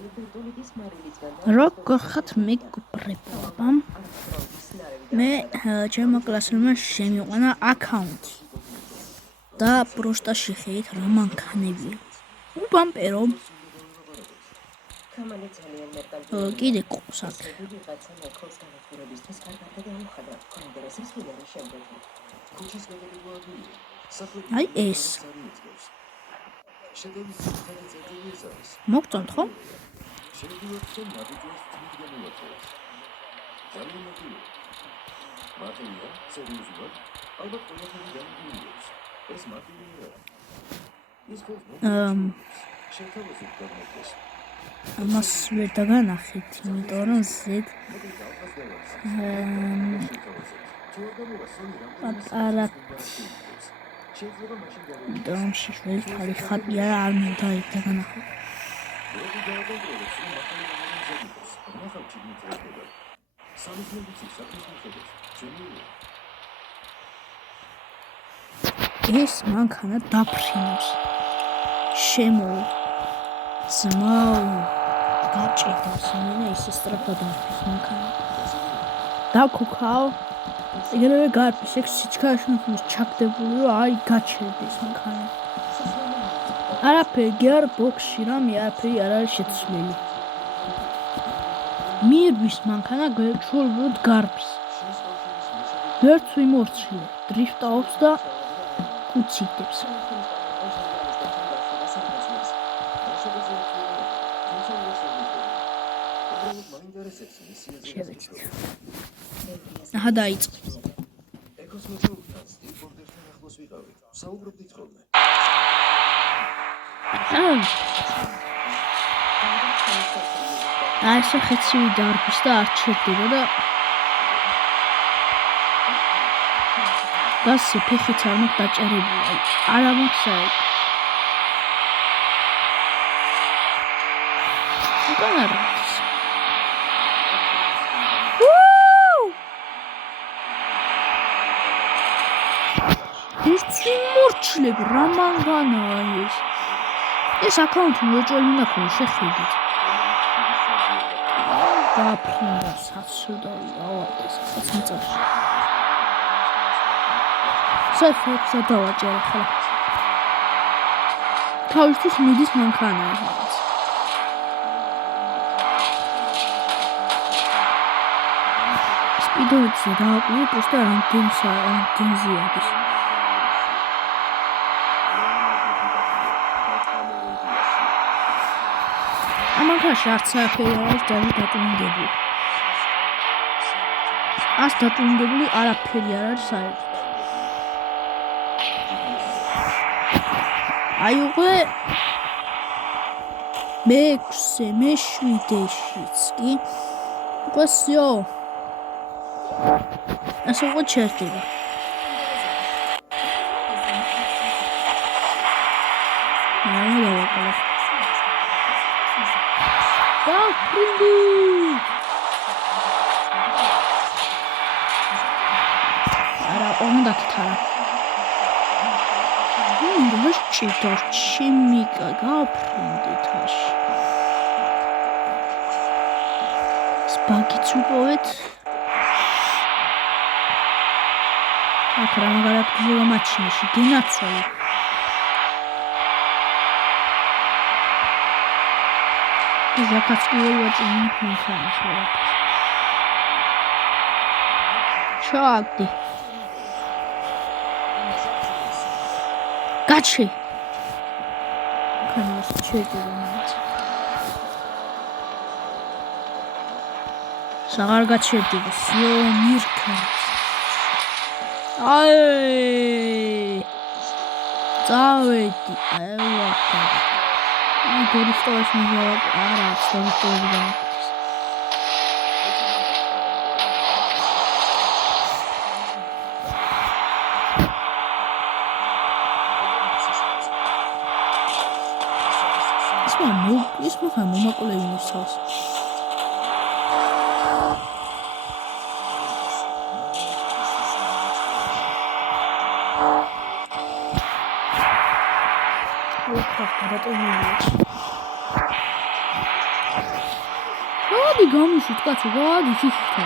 Როგორ მეგობრებო, მე ჩემო კლასელმა შემიყვანა აკაუნტი და პროსტაში ხეით რა მანქანებია. უბამპერო კიდე ყავს აქ. აი ეს. მოგწონთ ხო? ამას ვერ დაგანახეთ, იმიტომ რომ ზედ პაპარატი რომ შიშველი თალი ხატია არ მინდა იქ დაგანახო. ეს მანქანა დაფრინავს. შემოვა. ზმაო გაჭედავს ამენა ისე სწრაფად დაფრინავს მანქანა. დაქუქაო. ეგრევე გარბის ეგ სიჩქარეში ჩაგდებული რომ აი გაჩერდეს მანქანა. არაფერი გერ ბოქსში რამე არაფერი არ არის შეცვლილი. მიერბის მანქანა გეჩვეულოდ გარბის. ვერც ვიმორჩილე, დრიფტავს და კუციტებს. აჰა დაიწყო. აი ეს ხეცივი დარბის და არ ჩერდება და გასი ფეხიც არ მაქვს დაჭერებული. არა მაქვს აი. უკან არ არის. მორჩლებ რა მანგანაა ეს. ეს აკაუნტი მოეჭველი უნდა ქონდეს შეხედეთ. დაფრინდა საცუდავი ავარდეს ხაცმიწაში. საერთოდ დავაჭერე ხოლმე. თავისთვის მიდის მანქანაა. სპიდოზე დააკვირდი პოსტა რამდენზეა ის. ამანქანაში არც არაფერი არ არის დატუნგებული. ას დატუნგებული არაფერი არ არის საერთოდ. აი უკვე მე-6 მე-7-შიც კი უკვე всё. ასე უკვე ჩერდება. დაფრინდი. არა, უნდა თარა. რა ჭირდა ჩიმიკა გაფრინდი თაში. სპაგიც უპოვეთ. აქ რა მაგარად გზევა მაჩინში გენაცვალე. ზაკაც კიდევ ვაჭინე მანქანას ვერაფერს. ჩაგდი. გაჩი. ქანას ჩერდება. საღარ გაჩერდება. всё მირქა. აი. წავედი. აივა. აი გორისტოეს მიღება არა სტორიტოები გამიქცეს. ის მოგა მომაკულები მოსავს. გადი გამიშვით კაცო, გადი ფიქრთა.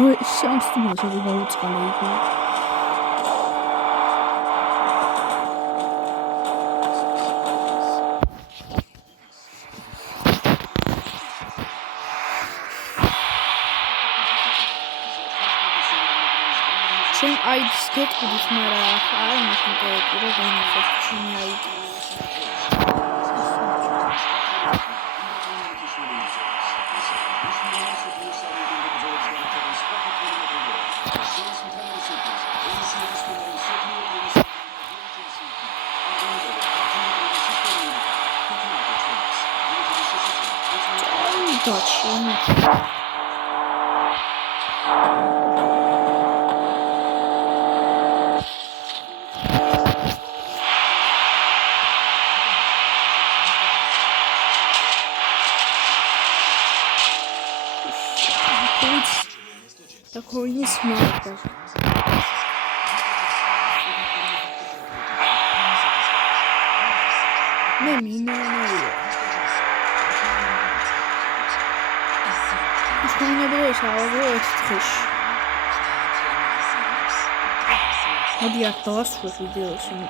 აი, სამსტუმროს აღი გაუწყალე იქ. Чем айдс გეტყვის, მაგრამ არა მაშინ დაეკვირა განახეთ ჩემი აიდი. Такой не смог даже. Не минует. Что у меня было, а вот трэш. Вот я класс, что делал, что не